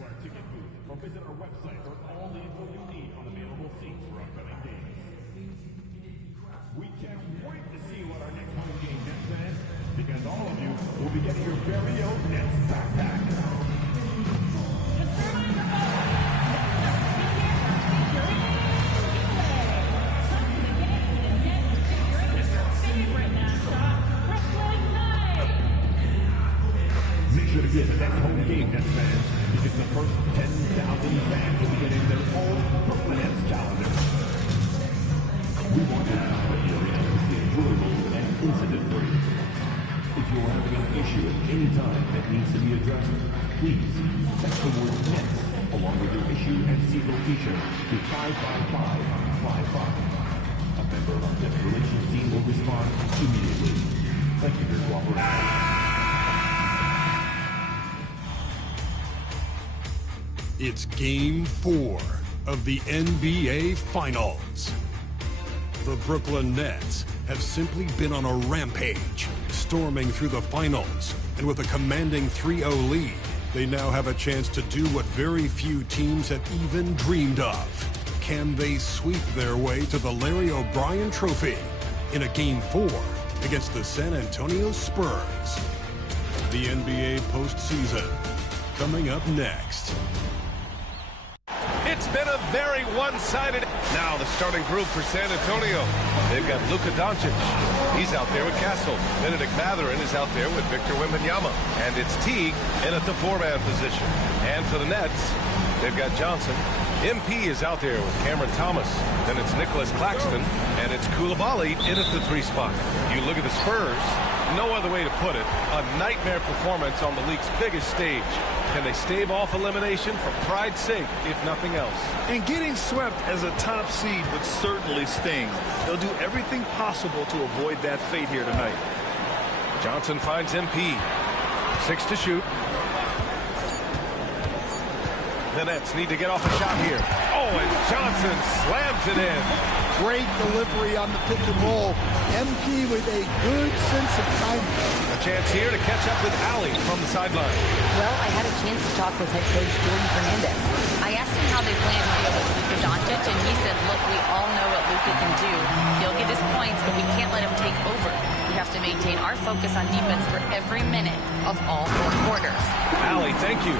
to our ticket booth or visit our website for all the info you need on available seats for upcoming games. We can't wait to see what our next home game Nets is, because all of you will be getting your very own Nets backpack. Make sure to get the next home game, Nets fans, because the first 10,000 fans will be getting their own Brooklyn Nets calendar. We want to have the arena durable and incident-free. If you're having an issue at any time that needs to be addressed, please text the word NETS along with your issue and seat location to 55555. A member of our Nets relations team will respond immediately. Thank you for your cooperation. It's Game 4 of the NBA Finals. The Brooklyn Nets have simply been on a rampage, storming through the finals, and with a commanding 3-0 lead, they now have a chance to do what very few teams have even dreamed of. Can they sweep their way to the Larry O'Brien Trophy in a Game 4 against the San Antonio Spurs? The NBA postseason, coming up next. It's been a very one-sided. Now the starting group for San Antonio. They've got Luka Doncic. He's out there with Castle. Benedict Mathurin is out there with Victor Wembanyama. And it's Teague in at the four-man position. And for the Nets, they've got Johnson. MP is out there with Cameron Thomas. Then it's Nicholas Claxton. And it's Coulibaly in at the three spot. You look at the Spurs, no other way to put it, a nightmare performance on the league's biggest stage. Can they stave off elimination for pride's sake, if nothing else? And getting swept as a top seed would certainly sting. They'll do everything possible to avoid that fate here tonight. Johnson finds MP. 6 to shoot. The Nets need to get off a shot here. Oh, and Johnson slams it in. Great delivery on the pick and roll. MP with a good sense of timing. A chance here to catch up with Allie from the sideline. Well, I had a chance to talk with head coach Jordan Fernandez. I asked him how they plan to deal with Luka Doncic, and he said, look, we all know what Luka can do. He'll get his points, but we can't let him take over. We have to maintain our focus on defense for every minute of all 4 quarters. Allie, thank you.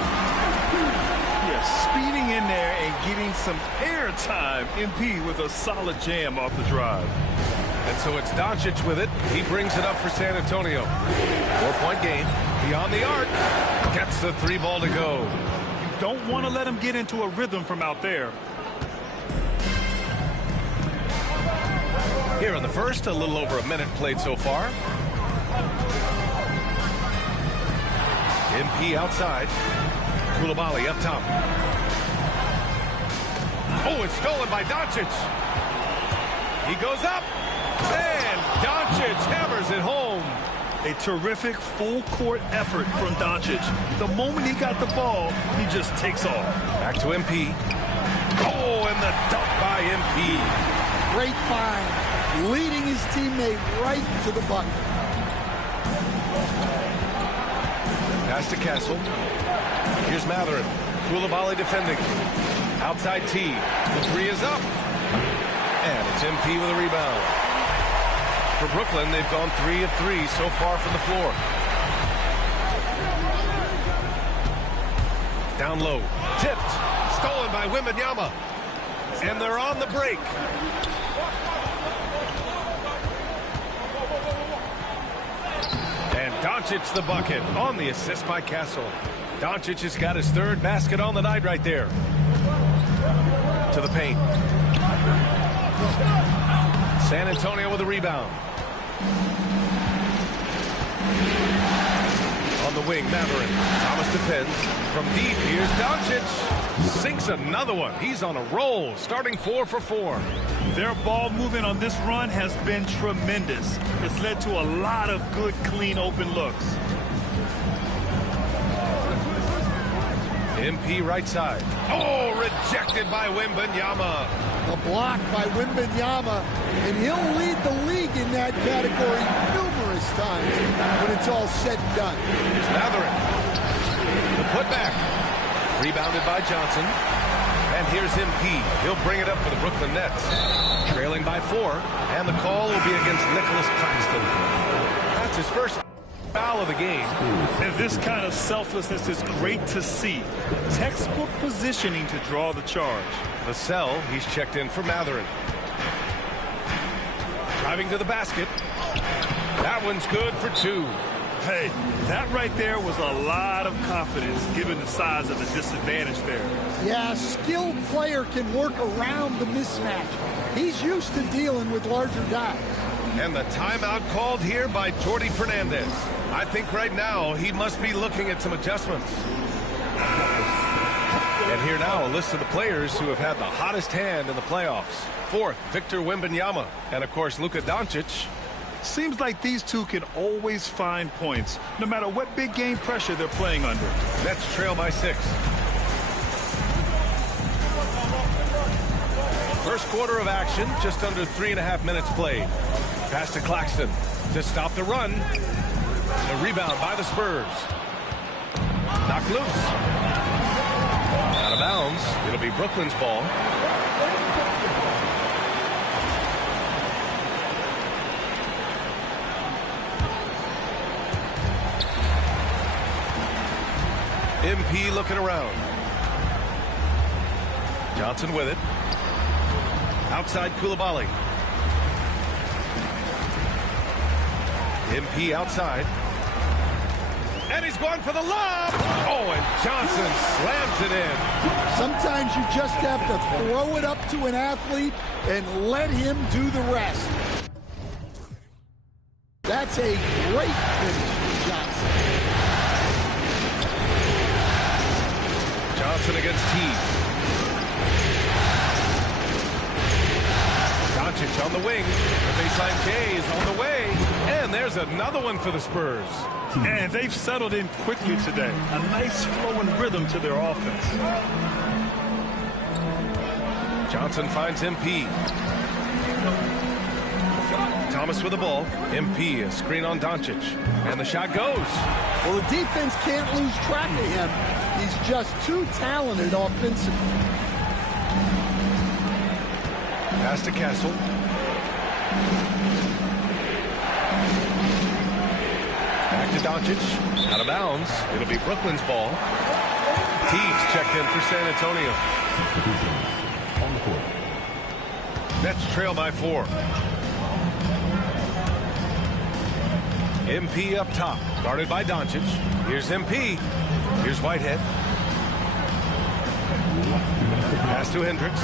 Speeding in there and getting some air time. MP with a solid jam off the drive. And so it's Doncic with it. He brings it up for San Antonio. 4-point game. Beyond the arc. Gets the 3 ball to go. You don't want to let him get into a rhythm from out there. Here in the first, a little over a minute played so far. MP outside. Coulibaly up top. Oh, it's stolen by Doncic. He goes up, and Doncic hammers it home. A terrific full-court effort from Doncic. The moment he got the ball, he just takes off. Back to MP. Oh, and the dunk by MP. Great find, leading his teammate right to the bucket. Pass to Castle. Here's Mathurin. Coulibaly defending. Outside T. The 3 is up. And it's MP with a rebound. For Brooklyn, they've gone 3 of 3 so far from the floor. Down low. Tipped. Stolen by Wembanyama. And they're on the break. And Doncic the bucket on the assist by Castle. Doncic has got his 3rd basket on the night right there. To the paint. San Antonio with a rebound. On the wing, Mathurin. Thomas defends. From deep, here's Doncic. Sinks another one. He's on a roll, starting 4 for 4. Their ball movement on this run has been tremendous. It's led to a lot of good, clean, open looks. MP right side. Oh, rejected by Wembanyama. A block by Wembanyama, and he'll lead the league in that category numerous times when it's all said and done. Here's Mathurin. The putback. Rebounded by Johnson. And here's MP. He'll bring it up for the Brooklyn Nets. Trailing by 4. And the call will be against Nicholas Claxton. That's his first foul of the game. And this kind of selflessness is great to see. Textbook positioning to draw the charge. Vassell, he's checked in for Mathurin. Driving to the basket. That one's good for 2. Hey, that right there was a lot of confidence given the size of the disadvantage there. Yeah, a skilled player can work around the mismatch. He's used to dealing with larger guys. And the timeout called here by Jordi Fernandez. I think right now he must be looking at some adjustments. And here now a list of the players who have had the hottest hand in the playoffs. 4th, Victor Wembanyama. And of course, Luka Doncic. Seems like these two can always find points, no matter what big game pressure they're playing under. Nets trail by 6. First quarter of action, just under 3.5 minutes played. Pass to Claxton to stop the run. The rebound by the Spurs. Knocked loose. Out of bounds. It'll be Brooklyn's ball. MP looking around. Johnson with it. Outside Coulibaly. MP outside. And he's going for the lob. Oh, and Johnson slams it in. Sometimes you just have to throw it up to an athlete and let him do the rest. That's a great finish for Johnson. Johnson against Teague. Doncic on the wing. The baseline K is on the way. And there's another one for the Spurs. And they've settled in quickly today. A nice flowing rhythm to their offense. Johnson finds MP. Thomas with the ball. MP, a screen on Doncic. And the shot goes. Well, the defense can't lose track of him. He's just too talented offensively. Pass to Castle. Back to Doncic. Out of bounds. It'll be Brooklyn's ball. Teague's checked in for San Antonio. Nets trail by 4. MP up top. Guarded by Doncic. Here's MP. Here's Whitehead. Pass to Hendricks.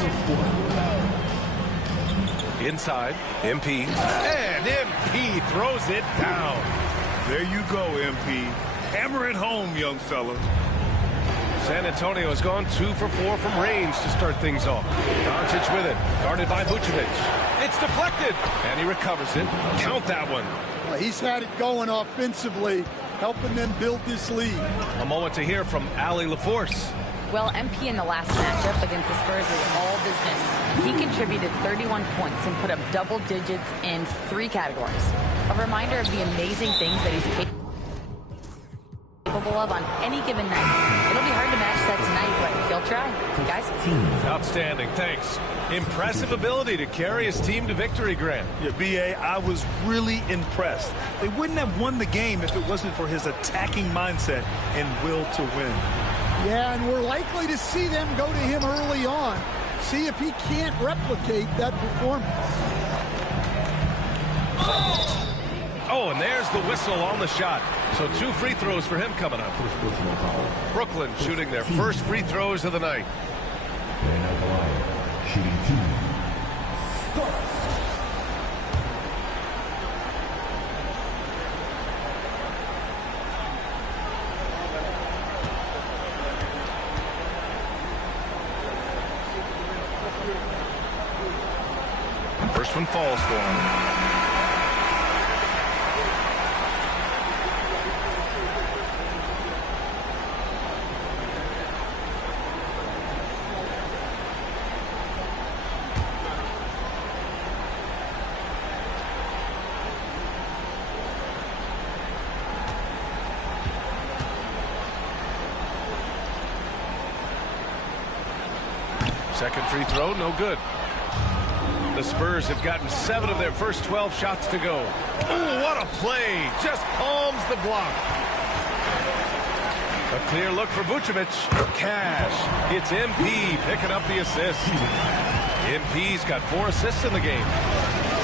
Inside. MP. And MP throws it down. There you go, MP. Hammer it home, young fella. San Antonio has gone 2 for 4 from range to start things off. Doncic with it. Guarded by Vucevic. It's deflected. And he recovers it. Count that one. Well, he's had it going offensively, helping them build this lead. A moment to hear from Allie LaForce. Well, MP in the last matchup against the Spurs was all business. He contributed 31 points and put up double digits in 3 categories. A reminder of the amazing things that he's capable of on any given night. It'll be hard to match that tonight, but he'll try. Guys? Outstanding, thanks. Impressive ability to carry his team to victory, Grant. Yeah, B.A., I was really impressed. They wouldn't have won the game if it wasn't for his attacking mindset and will to win. Yeah, and we're likely to see them go to him early on. See if he can't replicate that performance. Oh, and there's the whistle on the shot. So 2 free throws for him coming up. Brooklyn shooting their first free throws of the night. Shooting 2. First one falls for him. Second free throw, no good. The Spurs have gotten 7 of their first 12 shots to go. Ooh, what a play. Just palms the block. A clear look for Vucevic. Cash. It's MP picking up the assist. MP's got 4 assists in the game.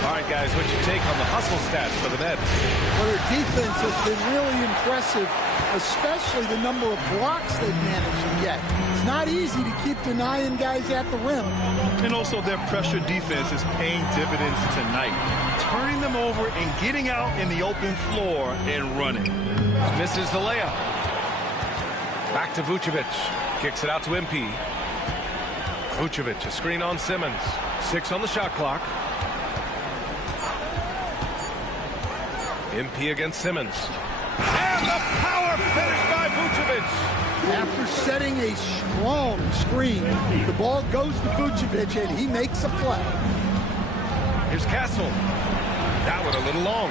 All right, guys, what you take on the hustle stats for the Nets? Well, their defense has been really impressive, especially the number of blocks they've managed to get. It's not easy to keep denying guys at the rim. And also their pressure defense is paying dividends tonight, turning them over and getting out in the open floor and running. Misses the layup. Back to Vucevic. Kicks it out to MP. Vucevic, a screen on Simmons. 6 on the shot clock. MP against Simmons. And the power finish by Vucevic. After setting a strong screen, the ball goes to Vucevic, and he makes a play. Here's Castle. That one a little long.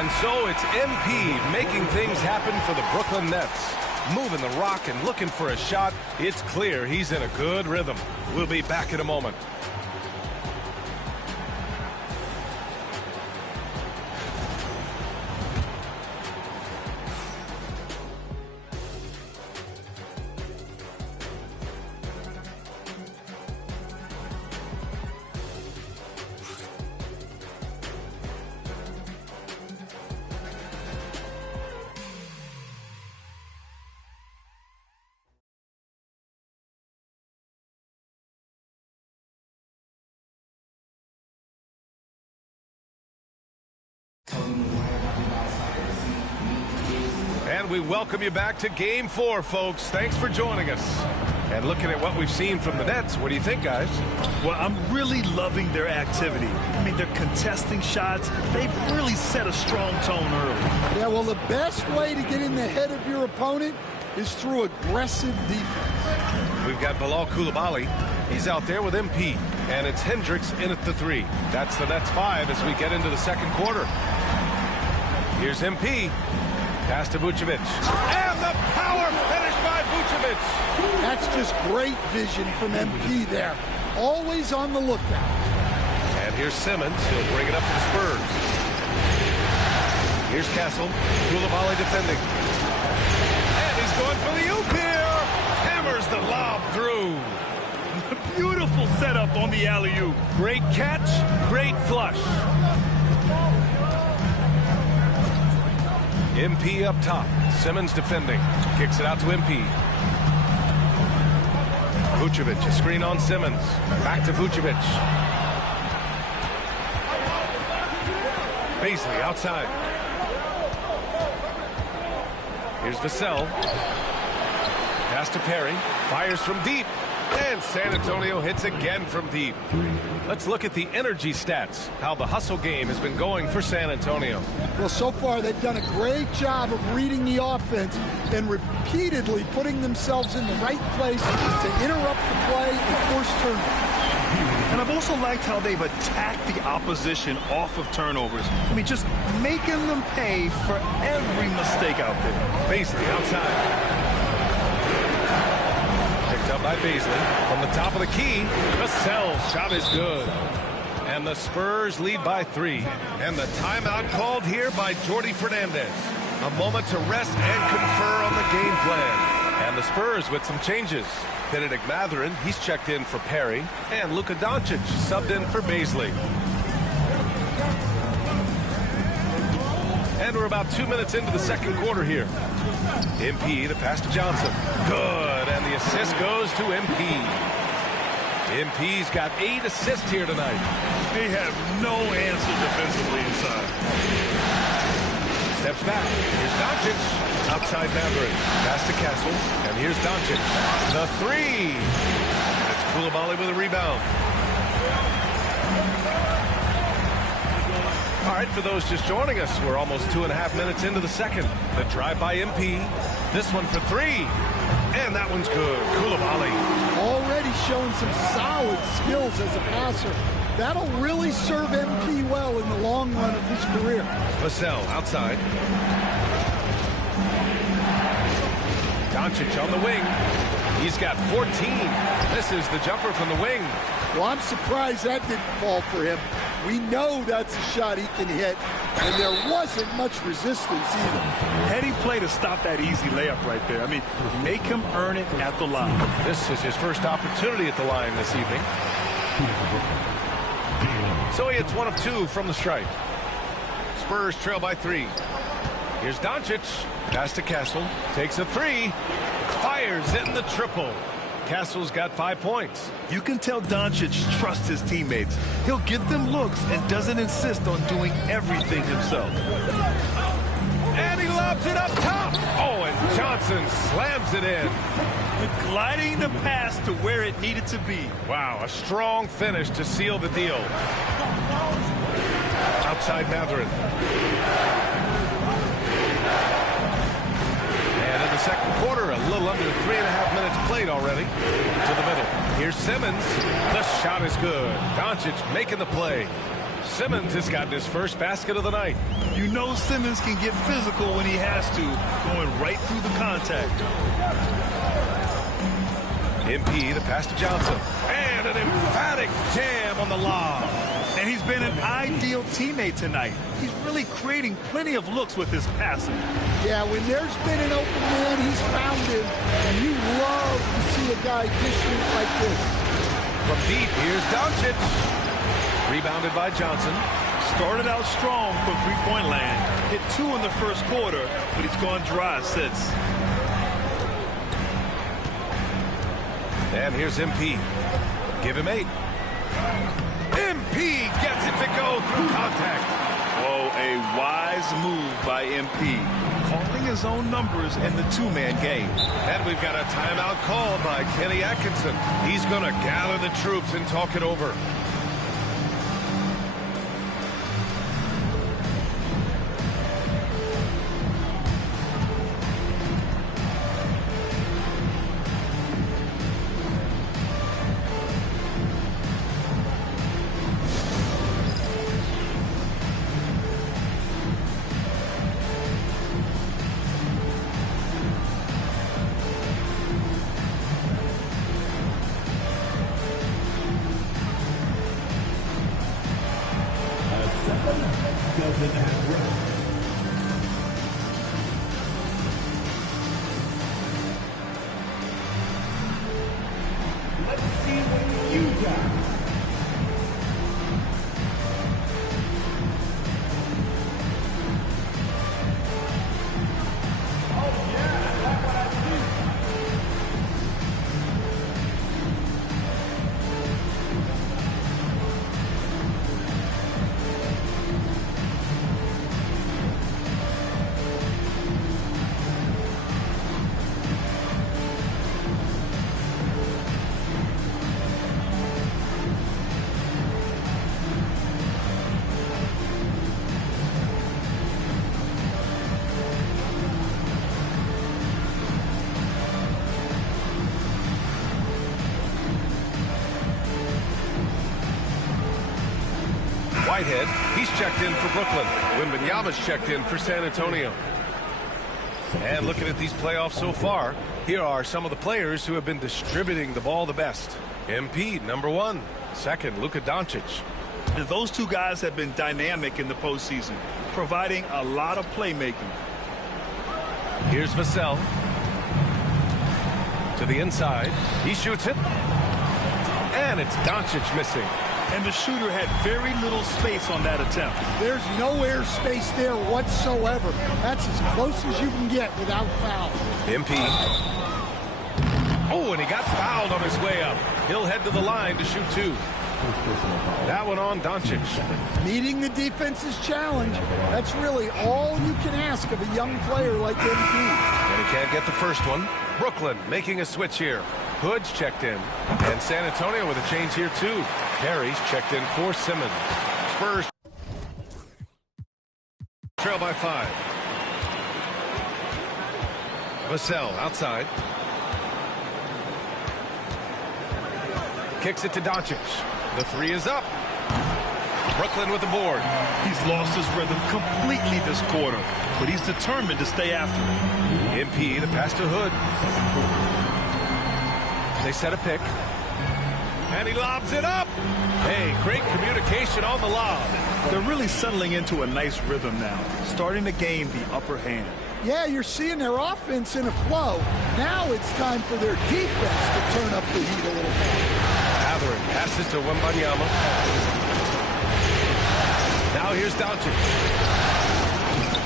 And so it's MP making things happen for the Brooklyn Nets. Moving the rock and looking for a shot. It's clear he's in a good rhythm. We'll be back in a moment. And we welcome you back to Game 4, folks. Thanks for joining us. And looking at what we've seen from the Nets, what do you think, guys? Well, I'm really loving their activity. I mean, they're contesting shots. They've really set a strong tone early. Yeah, well, the best way to get in the head of your opponent is through aggressive defense. We've got Bilal Coulibaly. He's out there with MP. And it's Hendricks in at the 3. That's the Nets 5 as we get into the second quarter. Here's MP. Pass to Vucevic. And the power finish by Vucevic. That's just great vision from MP there. Always on the lookout. And here's Simmons. He'll bring it up to the Spurs. Here's Castle. Coulibaly defending. And he's going for the oop here. Hammers the lob through. Beautiful setup on the alley-oop. Great catch, great flush. MP up top. Simmons defending. Kicks it out to MP. Vucevic, a screen on Simmons. Back to Vucevic. Bazley outside. Here's Vassell. Pass to Perry. Fires from deep. And San Antonio hits again from deep. Let's look at the energy stats, how the hustle game has been going for San Antonio. Well, so far they've done a great job of reading the offense and repeatedly putting themselves in the right place to interrupt the play and force turnovers. And I've also liked how they've attacked the opposition off of turnovers. I mean, just making them pay for every mistake out there. Bazley outside. Up by Bazley from the top of the key. Vassell's shot is good. And the Spurs lead by 3. And the timeout called here by Jordi Fernandez. A moment to rest and confer on the game plan. And the Spurs with some changes. Benedict Mathurin, he's checked in for Perry. And Luka Doncic subbed in for Bazley. And we're about 2 minutes into the second quarter here. MP, the pass to Johnson. Good, and the assist goes to MP. MP's got 8 assists here tonight. They have no answer defensively inside. Steps back. Here's Doncic. Outside Mathurin. Pass to Castle. And here's Doncic. The 3. That's Coulibaly with a rebound. All right, for those just joining us, we're almost 2.5 minutes into the second. The drive by MP. This one for 3. And that one's good. Coulibaly. Already showing some solid skills as a passer. That'll really serve MP well in the long run of his career. Vassell outside. Doncic on the wing. He's got 14. Misses the jumper from the wing. Well, I'm surprised that didn't fall for him. We know that's a shot he can hit, and there wasn't much resistance either. Heady play to stop that easy layup right there. I mean, make him earn it at the line. This is his first opportunity at the line this evening. So he hits 1 of 2 from the stripe. Spurs trail by 3. Here's Doncic. Pass to Castle. Takes a 3. Fires in the triple. Castle's got 5 points. You can tell Doncic trusts his teammates. He'll give them looks and doesn't insist on doing everything himself. And he lobs it up top. Oh, and Johnson slams it in. Gliding the pass to where it needed to be. Wow, a strong finish to seal the deal. Outside Mathurin. And in the second quarter, a little under 3.5 minutes played already. To the middle. Here's Simmons. The shot is good. Doncic making the play. Simmons has gotten his first basket of the night. You know Simmons can get physical when he has to, going right through the contact. MP, the pass to Johnson. And an emphatic jam on the lob. And he's been an ideal teammate tonight. He's really creating plenty of looks with his passing. Yeah, when there's been an open man, he's found him. And you love to see a guy dishing it like this. From deep, here's Doncic. Rebounded by Johnson. Started out strong from three-point land. Hit 2 in the first quarter, but he's gone dry since. And here's MP. Give him 8. MP gets it to go through contact. Oh, a wise move by MP. Calling his own numbers in the two-man game. And we've got a timeout called by Kenny Atkinson. He's going to gather the troops and talk it over. Doesn't have room. Let's see what you got. Whitehead, he's checked in for Brooklyn. Wembanyama's checked in for San Antonio. And looking at these playoffs so far, here are some of the players who have been distributing the ball the best. MP, number 1. Second, Luka Doncic. And those two guys have been dynamic in the postseason, providing a lot of playmaking. Here's Vassell. To the inside. He shoots it. And it's Doncic missing. And the shooter had very little space on that attempt. There's no air space there whatsoever. That's as close as you can get without foul. MP. Oh, and he got fouled on his way up. He'll head to the line to shoot 2. That one on Doncic. Meeting the defense's challenge. That's really all you can ask of a young player like MP. And he can't get the first one. Brooklyn making a switch here. Hood's checked in. And San Antonio with a change here, too. Harry's checked in for Simmons. Spurs trail by 5. Vassell outside. Kicks it to Doncic. The 3 is up. Brooklyn with the board. He's lost his rhythm completely this quarter, but he's determined to stay after it. MP, the pass to Hood. They set a pick. And he lobs it up. Hey, great communication on the lob. They're really settling into a nice rhythm now, starting to gain the upper hand. Yeah, you're seeing their offense in a flow. Now it's time for their defense to turn up the heat a little bit. Mathurin passes to Wembanyama. Now here's Doncic.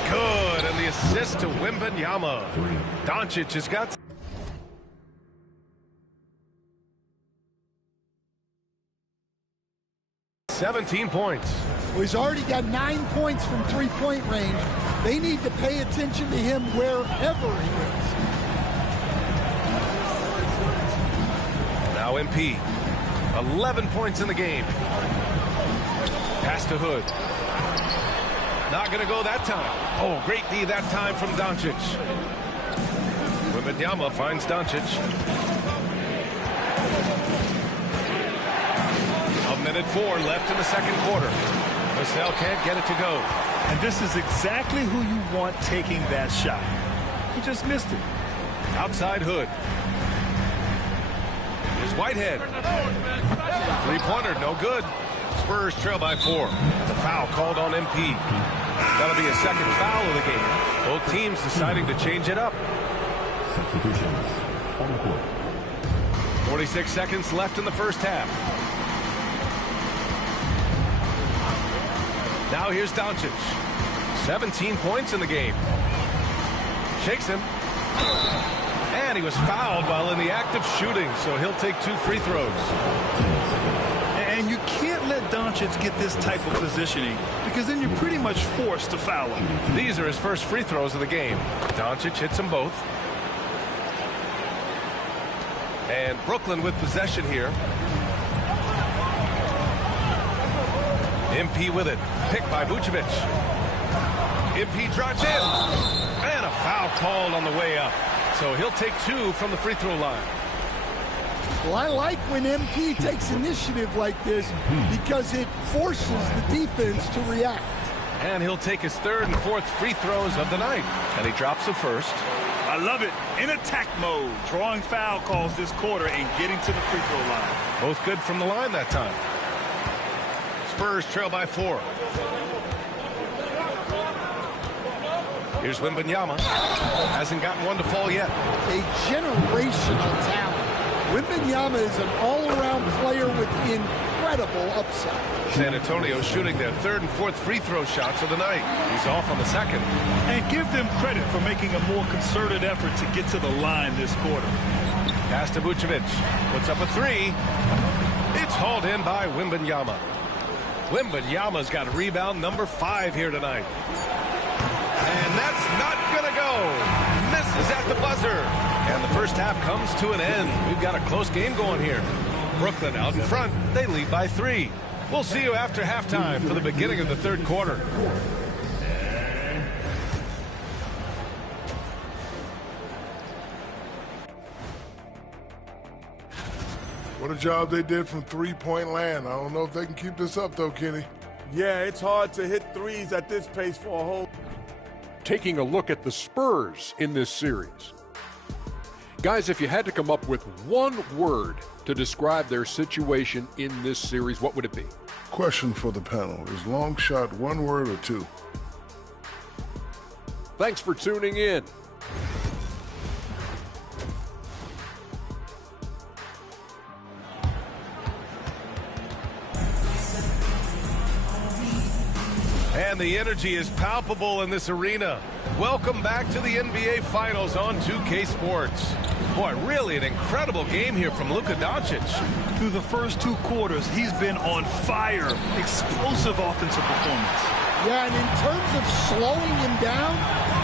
Good, and the assist to Wembanyama. Doncic has got 17 points. Well, he's already got 9 points from three-point range. They need to pay attention to him wherever he is. Now MP. 11 points in the game. Pass to Hood. Not going to go that time. Oh, great D that time from Doncic. Wembanyama finds Doncic. A minute 4 left in the second quarter. Vassell can't get it to go. And this is exactly who you want taking that shot. He just missed it. Outside Hood. Here's Whitehead. Three-pointer, no good. Spurs trail by 4. The foul called on MP. That'll be a second foul of the game. Both teams deciding to change it up. Substitutions on the court. 46 seconds left in the first half. Now here's Doncic. 17 points in the game. Shakes him. And he was fouled while in the act of shooting, so he'll take 2 free throws. And you can't let Doncic get this type of positioning, because then you're pretty much forced to foul him. These are his first free throws of the game. Doncic hits them both. And Brooklyn with possession here. MP with it. Picked by Vucevic. MP drives in. And a foul called on the way up. So he'll take 2 from the free throw line. Well, I like when MP takes initiative like this because it forces the defense to react. And he'll take his 3rd and 4th free throws of the night. And he drops the first. I love it. In attack mode, drawing foul calls this quarter and getting to the free throw line. Both good from the line that time. Spurs trail by 4. Here's Wembanyama. Hasn't gotten one to fall yet. A generational talent. Wembanyama is an all-around player with incredible upside. San Antonio shooting their 3rd and 4th free throw shots of the night. He's off on the 2nd. And give them credit for making a more concerted effort to get to the line this quarter. Pass to Vucevic. Puts up a 3. It's hauled in by Wembanyama. Wembanyama's got rebound number 5 here tonight. And that's not going to go. Misses at the buzzer. And the first half comes to an end. We've got a close game going here. Brooklyn out in front. They lead by 3. We'll see you after halftime for the beginning of the 3rd quarter. What a job they did from three-point land. I don't know if they can keep this up, though, Kenny. Yeah, it's hard to hit threes at this pace for a whole... Taking a look at the Spurs in this series. Guys, if you had to come up with one word to describe their situation in this series, what would it be? Question for the panel. Is long shot one word or 2? Thanks for tuning in. And the energy is palpable in this arena. Welcome back to the NBA Finals on 2K Sports. Boy, really an incredible game here from Luka Doncic. Through the first 2 quarters, he's been on fire. Explosive offensive performance. Yeah, and in terms of slowing him down,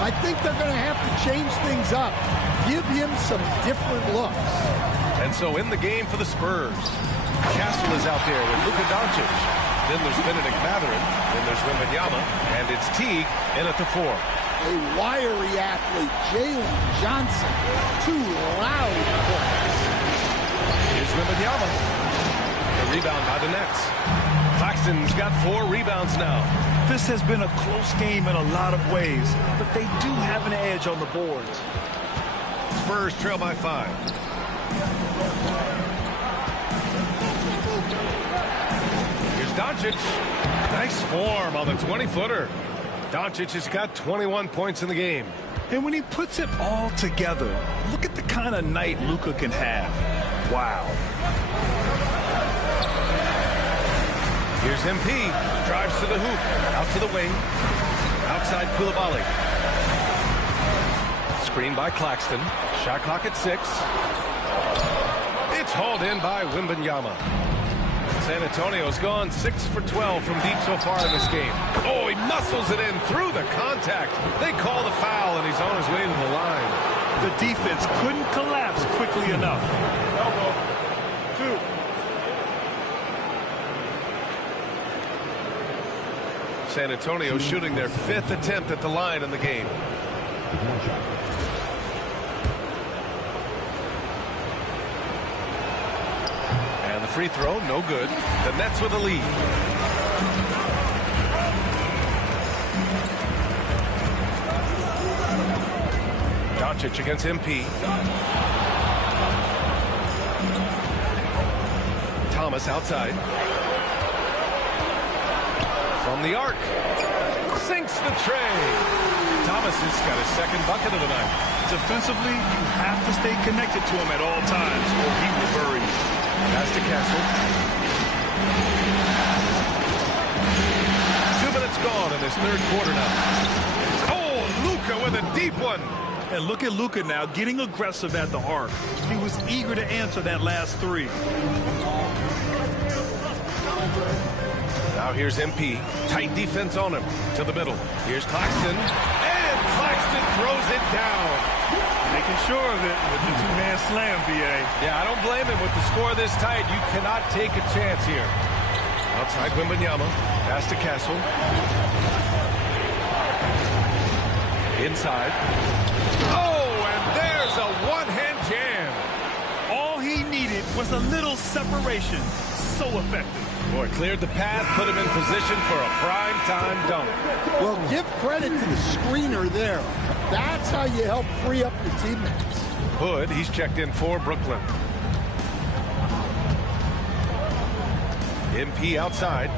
I think they're going to have to change things up. Give him some different looks. And so in the game for the Spurs, Castle is out there with Luka Doncic. Then there's Benedict Mathurin. Then there's Wembanyama. And it's Teague in at the 4. A wiry athlete, Jalen Johnson. 2 loud players. Here's Wembanyama. The Rebound by the Nets. Claxton's got 4 rebounds now. This has been a close game in a lot of ways, but they do have an edge on the boards. Spurs trail by 5. Here's Doncic. Nice form on the 20-footer. Doncic has got 21 points in the game. And when he puts it all together, look at the kind of night Luka can have. Wow. Here's MP. Drives to the hoop. Out to the wing. Outside Coulibaly. Screen by Claxton. Shot clock at 6. It's hauled in by Wembanyama. San Antonio's gone 6 for 12 from deep so far in this game. Oh, he muscles it in through the contact. They call the foul, and he's on his way to the line. The defense couldn't collapse quickly enough. Elbow. 2. San Antonio shooting their 5th attempt at the line in the game. And the free throw, no good. The Nets with a lead. Doncic against MP. Thomas outside. From the arc. Sinks the tray. Thomas has got his 2nd bucket of the night. Defensively, you have to stay connected to him at all times, or he will bury you. Pass to Castle. 2 minutes gone in this 3rd quarter now. Oh, Luka with a deep one. And look at Luka now getting aggressive at the arc. He was eager to answer that last 3. Now here's MP. Tight defense on him. To the middle. Here's Claxton. And Claxton throws it down. Making sure of it with the 2-man slam, B.A. Yeah, I don't blame him. With the score this tight, you cannot take a chance here. Outside Wembanyama. Pass to Castle. Inside. Oh, and there's a one-hand jam. All he needed was a little separation. So effective. Boy, cleared the path, put him in position for a prime-time dunk. Well, give credit to the screener there. That's how you help free up your teammates. Hood, he's checked in for Brooklyn. MP outside.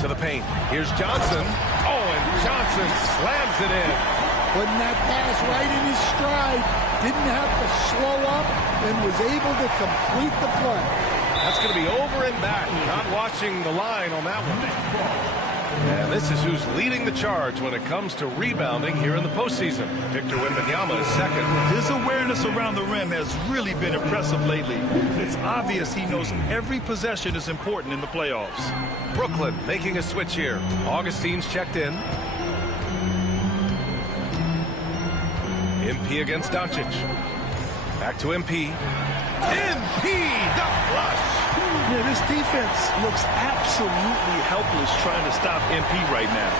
To the paint. Here's Johnson. Oh, and Johnson slams it in. Putting that pass right in his stride. Didn't have to slow up and was able to complete the play. That's going to be over and back. Not watching the line on that one. And this is who's leading the charge when it comes to rebounding here in the postseason. Victor Wembanyama is 2nd. His awareness around the rim has really been impressive lately. It's obvious he knows every possession is important in the playoffs. Brooklyn making a switch here. Augustine's checked in. MP against Doncic. Back to MP. MP, the flush. Yeah, this defense looks absolutely helpless trying to stop MP right now.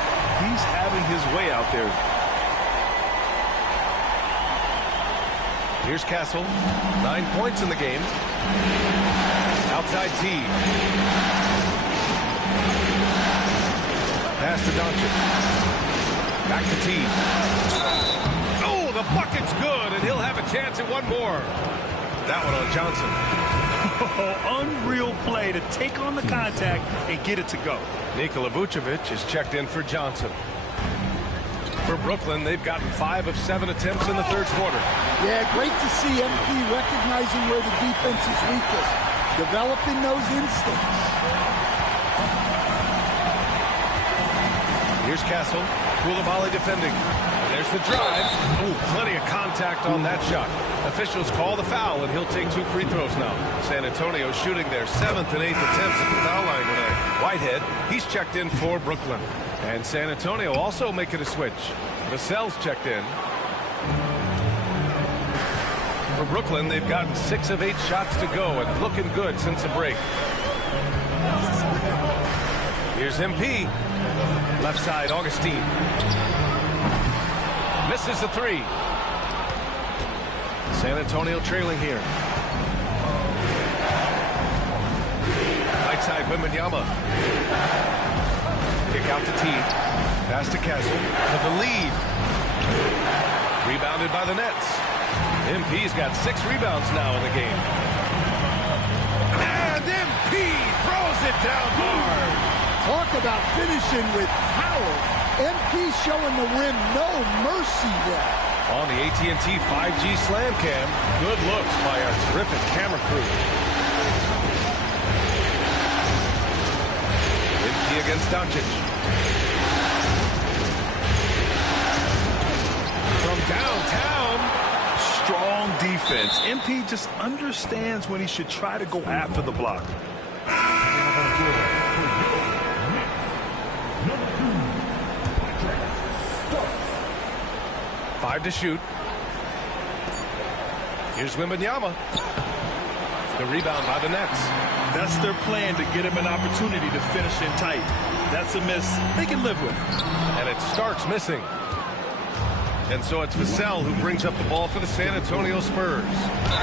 He's having his way out there. Here's Castle. 9 points in the game. Outside T. Pass to Doncic. Back to T. Oh, the bucket's good, and he'll have a chance at one more. That one on Johnson. Oh, unreal play to take on the contact and get it to go. Nikola Vucevic is checked in for Johnson. For Brooklyn, they've gotten 5 of 7 attempts in the 3rd quarter. Yeah, great to see MP recognizing where the defense is weakest, developing those instincts. Here's Castle. Coulibaly defending. There's the drive. Ooh, plenty of contact on that shot. Officials call the foul, and he'll take 2 free throws now. San Antonio shooting their 7th and 8th attempts at the foul line tonight. Whitehead, he's checked in for Brooklyn. And San Antonio also making a switch. Vassell's checked in. For Brooklyn, they've gotten 6 of 8 shots to go and looking good since the break. Here's MP. Left side, Augustine. Misses the 3. San Antonio trailing here. inside Wembanyama. Kick out to Teague. Pass to Castle for the lead. Rebounded by the Nets. MP's got 6 rebounds now in the game. And MP throws it down hard. Talk about finishing with power. MP showing the rim no mercy there. On the AT&T 5G Slam Cam, good looks by our terrific camera crew. MP against Doncic. From downtown. Strong defense. MP just understands when he should try to go after the block. Five to shoot. Here's Wembanyama. The rebound by the Nets. That's their plan, to get him an opportunity to finish in tight. That's a miss they can live with. And it starts missing. And so it's Vassell who brings up the ball for the San Antonio Spurs.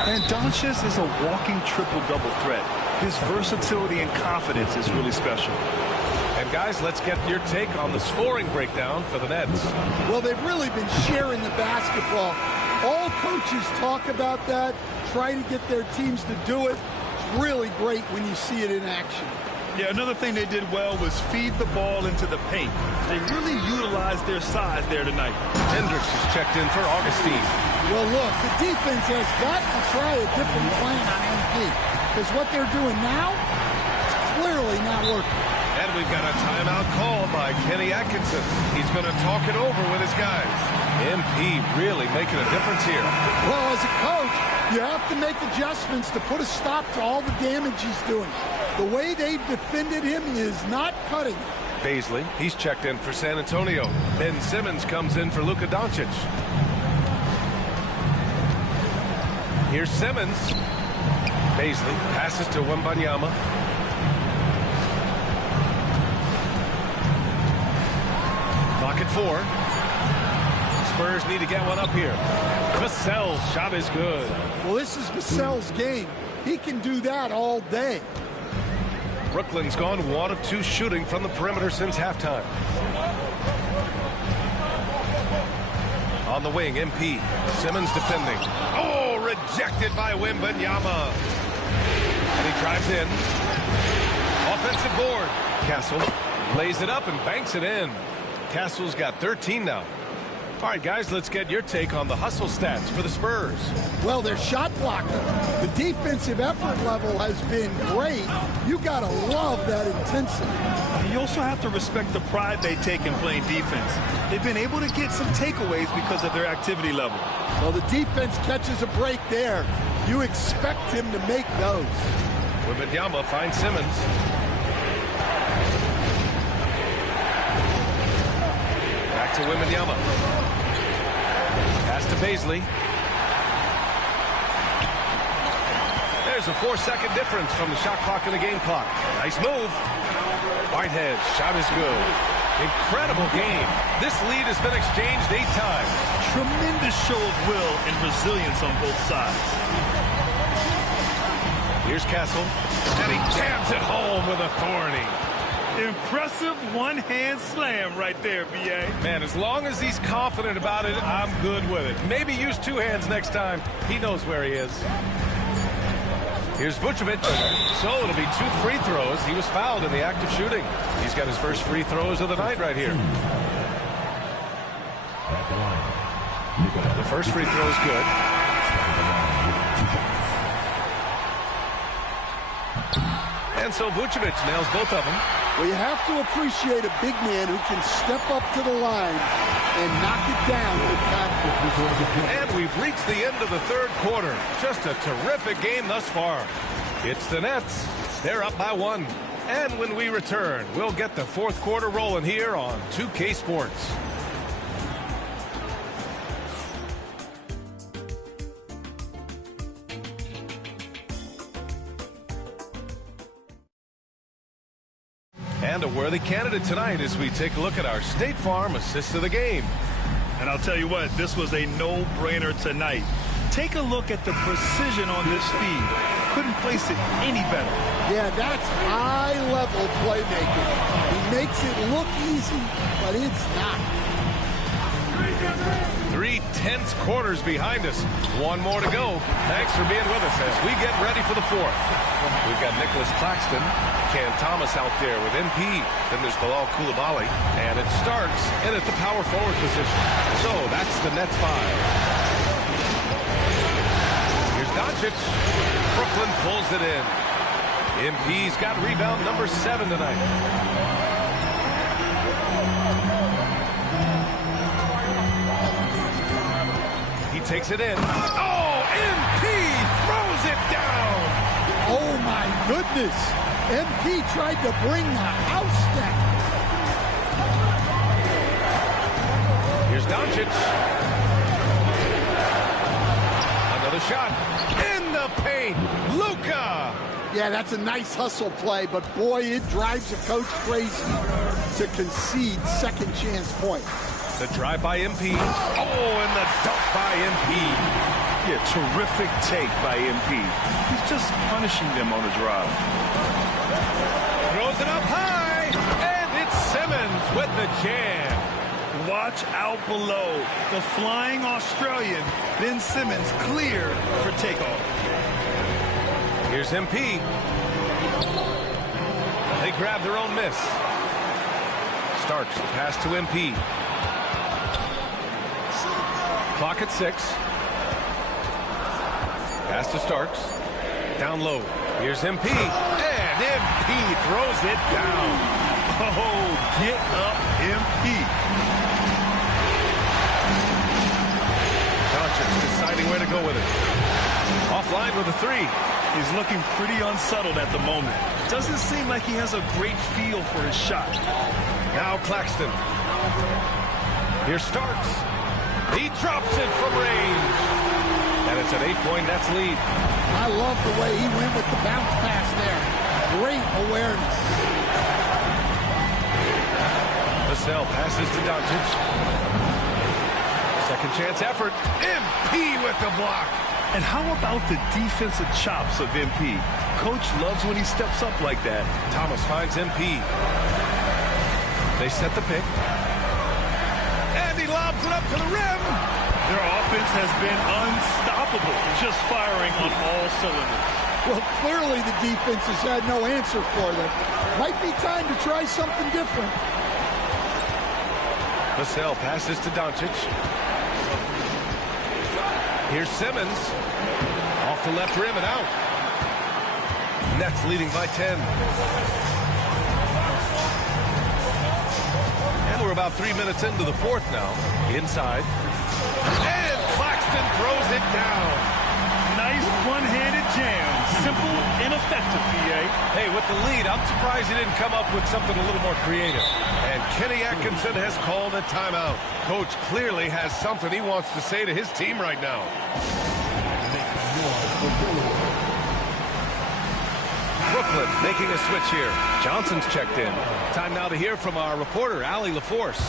And Doncic is a walking triple-double threat. His versatility and confidence is really special. And guys, let's get your take on the scoring breakdown for the Nets. Well, they've really been sharing the basketball. All coaches talk about that, try to get their teams to do it. It's really great when you see it in action. Yeah, another thing they did well was feed the ball into the paint. They really utilized their size there tonight. Hendricks is checked in for Augustine. Well, look, the defense has got to try a different plan on MP, because what they're doing now is clearly not working. And we've got a timeout call by Kenny Atkinson. He's going to talk it over with his guys. MP really making a difference here. Well, as a coach, you have to make adjustments to put a stop to all the damage he's doing. The way they've defended him is not cutting it. Baisley, he's checked in for San Antonio. Ben Simmons comes in for Luka Doncic. Here's Simmons. Baisley passes to Wembanyama. Clock at 4. Spurs need to get one up here. Vassell's shot is good. Well, this is Vassell's game. He can do that all day. Brooklyn's gone 1 of 2 shooting from the perimeter since halftime. On the wing, MP. Simmons defending. Oh, rejected by Wembanyama. And he drives in. Offensive board. Castle lays it up and banks it in. Castle's got 13 now. All right, guys, let's get your take on the hustle stats for the Spurs. Well, their shot blocker, the defensive effort level has been great. You got to love that intensity. You also have to respect the pride they take in playing defense. They've been able to get some takeaways because of their activity level. Well, the defense catches a break there. You expect him to make those. Wembanyama finds Simmons. Back to Wembanyama. Pass to Baisley. There's a 4-second difference from the shot clock and the game clock. Nice move. Whitehead, shot is good. Incredible game. This lead has been exchanged 8 times. Tremendous show of will and resilience on both sides. Here's Castle, and he jams it home with authority. Impressive one-hand slam right there, B.A. Man, as long as he's confident about it, I'm good with it. Maybe use 2 hands next time. He knows where he is. Here's Vucevic. So it'll be 2 free throws. He was fouled in the act of shooting. He's got his first free throws of the night right here. The first free throw is good. And so Vucevic nails both of them. Well, you have to appreciate a big man who can step up to the line and knock it down with confidence. And we've reached the end of the 3rd quarter. Just a terrific game thus far. It's the Nets. They're up by 1. And when we return, we'll get the 4th quarter rolling here on 2K Sports. And a worthy candidate tonight as we take a look at our State Farm assist of the game. And I'll tell you what, this was a no-brainer tonight. Take a look at the precision on this feed. Couldn't place it any better. Yeah, that's high-level playmaking. He makes it look easy, but it's not. 3 tense quarters behind us. One more to go. Thanks for being with us as we get ready for the fourth. We've got Nicholas Claxton, Cam Thomas out there with MP. Then there's Bilal Coulibaly. And it starts in at the power forward position. So that's the Nets 5. Here's Doncic. Brooklyn pulls it in. MP's got rebound number 7 tonight. He takes it in. Oh, MP throws it down. Oh, my goodness. MP tried to bring the house down. Here's Doncic. Another shot. In the paint. Luka. Yeah, that's a nice hustle play, but boy, it drives a coach crazy to concede second chance points. The drive by MP. Oh, and the dunk by MP. Yeah, terrific take by MP. He's just punishing them on the drive. Throws it up high. And it's Simmons with the jam. Watch out below. The flying Australian, Ben Simmons, cleared for takeoff. Here's MP. They grab their own miss. Starks pass to MP. Clock at 6. Pass to Starks. Down low. Here's MP. And MP throws it down. Oh, get up, MP. Doncic deciding where to go with it. Offline with a 3. He's looking pretty unsettled at the moment. Doesn't seem like he has a great feel for his shot. Now Claxton. Here's Starks. He drops it from range. And it's an 8-point Nets lead. I love the way he went with the bounce pass there. Great awareness. Vassell passes to Doncic. Second chance effort. MP with the block. And how about the defensive chops of MP? Coach loves when he steps up like that. Thomas finds MP. They set the pick. And he lobs it up to the rim. Their offense has been unstoppable, just firing on all cylinders. Well, clearly the defense has had no answer for them. Might be time to try something different. Vassell passes to Doncic. Here's Simmons. Off the left rim and out. Nets leading by 10. And we're about 3 minutes into the fourth now. Inside. And Claxton throws it down. Nice one-handed jam. Simple and effective, PA. Hey, with the lead, I'm surprised he didn't come up with something a little more creative. And Kenny Atkinson has called a timeout. Coach clearly has something he wants to say to his team right now. Brooklyn making a switch here. Johnson's checked in. Time now to hear from our reporter, Allie LaForce.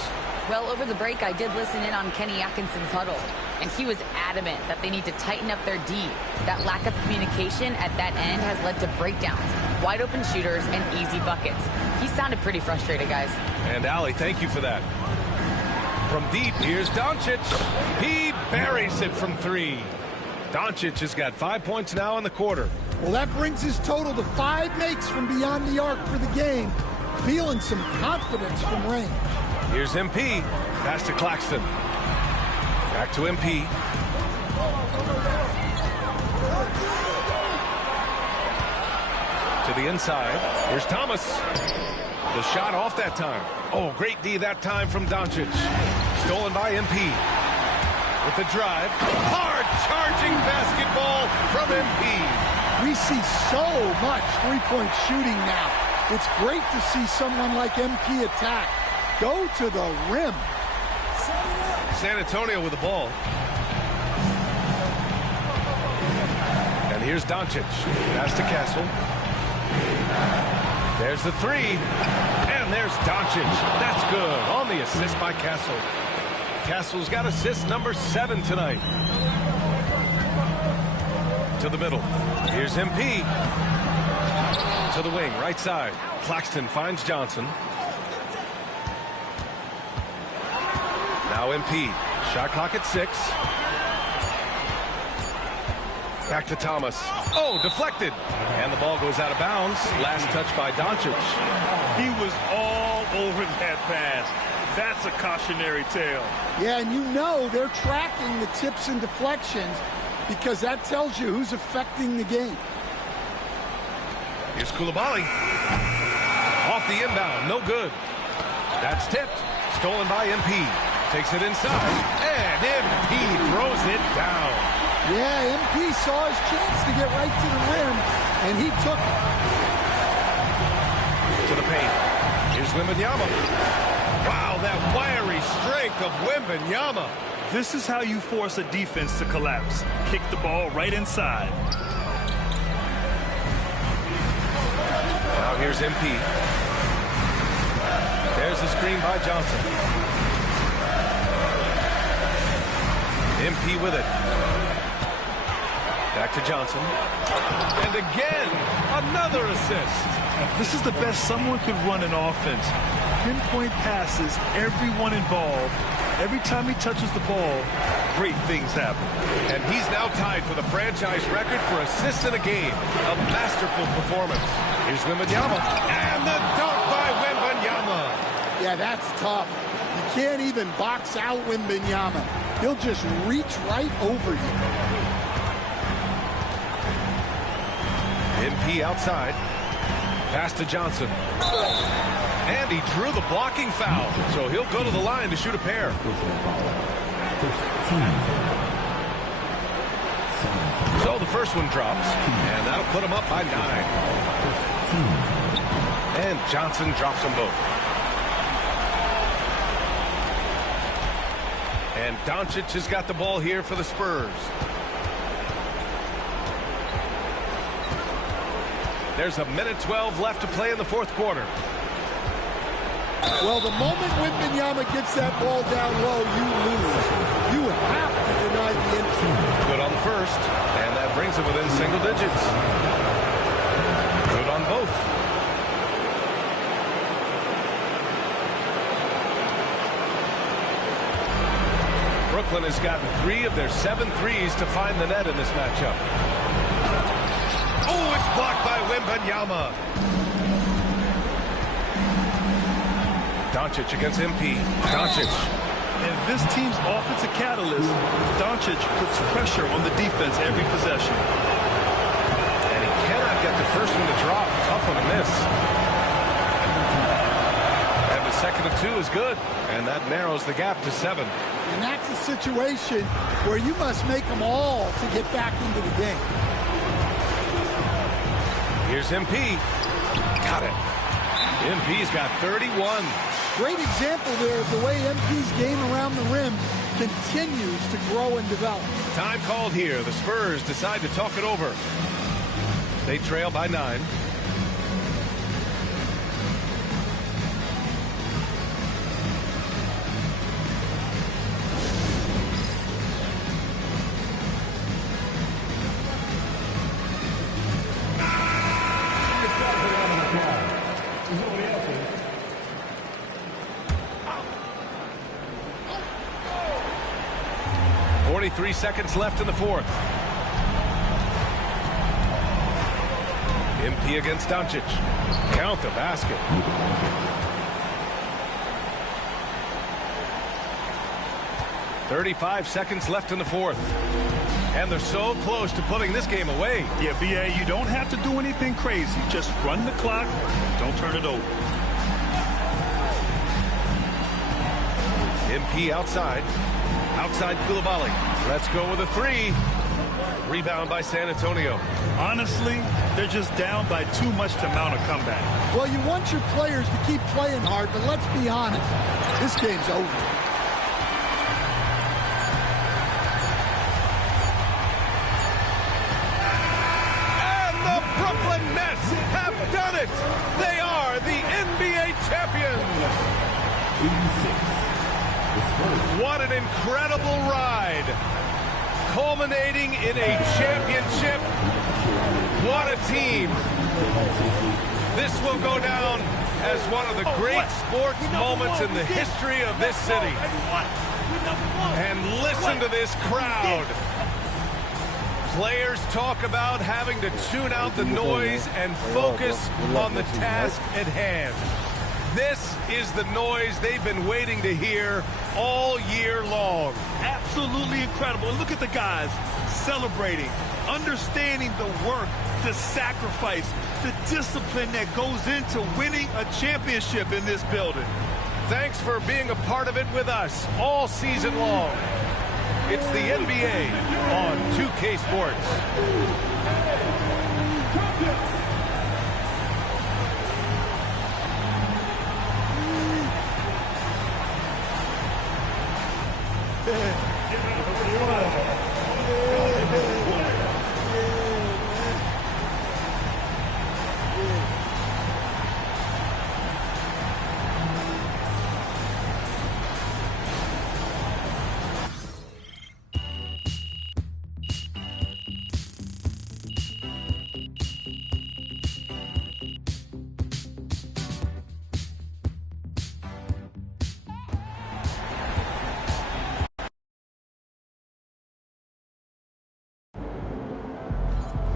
Well, over the break, I did listen in on Kenny Atkinson's huddle, and he was adamant that they need to tighten up their D. That lack of communication at that end has led to breakdowns, wide open shooters, and easy buckets. He sounded pretty frustrated, guys. And Allie, thank you for that. From deep, here's Doncic. He buries it from 3. Doncic has got 5 points now in the quarter. Well, that brings his total to 5 makes from beyond the arc for the game. Feeling some confidence from range. Here's MP. Pass to Claxton. Back to MP. To the inside. Here's Thomas. The shot off that time. Oh, great D that time from Doncic. Stolen by MP. With the drive. Hard charging basketball from MP. We see so much three-point shooting now. It's great to see someone like MP attack. Go to the rim. San Antonio with the ball. And here's Doncic. Pass to Castle. There's the 3. And there's Doncic. That's good. On the assist by Castle. Castle's got assist number 7 tonight. to the middle. Here's MP. To the wing, right side. Claxton finds Johnson. Now MP. Shot clock at 6. Back to Thomas. Oh, deflected. And the ball goes out of bounds. Last touch by Doncic. He was all over that pass. That's a cautionary tale. Yeah, and you know they're tracking the tips and deflections because that tells you who's affecting the game. Here's Coulibaly. Off the inbound. No good. That's tipped. Stolen by MP. Takes it inside. And MP throws it down. Yeah, MP saw his chance to get right to the rim, and he took it. To the paint. Here's Wembanyama. Wow, that wiry strength of Wembanyama. This is how you force a defense to collapse. Kick the ball right inside. Now here's MP. There's the screen by Johnson. MP with it. Back to Johnson. And again, another assist. This is the best someone could run an offense. Pinpoint passes, everyone involved. Every time he touches the ball, great things happen. And he's now tied for the franchise record for assists in a game. A masterful performance. Here's Wembanyama. And the dunk by Wembanyama. Yeah, that's tough. You can't even box out Wembanyama. He'll just reach right over you. MP outside. Pass to Johnson. And he drew the blocking foul. So he'll go to the line to shoot a pair. So the first one drops. And that'll put him up by 9. And Johnson drops them both. And Doncic has got the ball here for the Spurs. There's a minute 12 left to play in the fourth quarter. Well, the moment Wembanyama gets that ball down low, you lose. You have to deny the entry. Good on the first, and that brings it within single digits. Good on both. Brooklyn has gotten 3 of their 7 threes to find the net in this matchup. Oh, it's blocked by Wembanyama. Doncic against MP. Doncic. And this team's offensive catalyst, Doncic puts pressure on the defense every possession. And he cannot get the first one to drop. Tough one to miss. And the second of 2 is good. And that narrows the gap to 7. And that's a situation where you must make them all to get back into the game. Here's MP. Got it. MP's got 31. Great example there of the way MP's game around the rim continues to grow and develop. Time called here. The Spurs decide to talk it over. They trail by 9. Three seconds left in the fourth. MP against Doncic. Count the basket. .35 seconds left in the fourth. And they're so close to putting this game away. Yeah, BA, you don't have to do anything crazy. Just run the clock. Don't turn it over. MP outside. Outside Coulibaly. Let's go with a 3. Rebound by San Antonio. Honestly, they're just down by too much to mount a comeback. Well, you want your players to keep playing hard, but let's be honest. This game's over. And the Brooklyn Nets have done it. They are the NBA champions. What an incredible ride. culminating in a championship. What a team. This will go down as one of the great sports moments in the history of this city. And listen to this crowd. Players talk about having to tune out the noise and focus on the task at hand. This is the noise they've been waiting to hear all year long. Absolutely incredible. And look at the guys celebrating, understanding the work, the sacrifice, the discipline that goes into winning a championship in this building. Thanks for being a part of it with us all season long. It's the NBA on 2K Sports.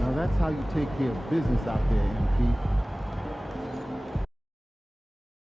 Now that's how you take care of business out there, MP.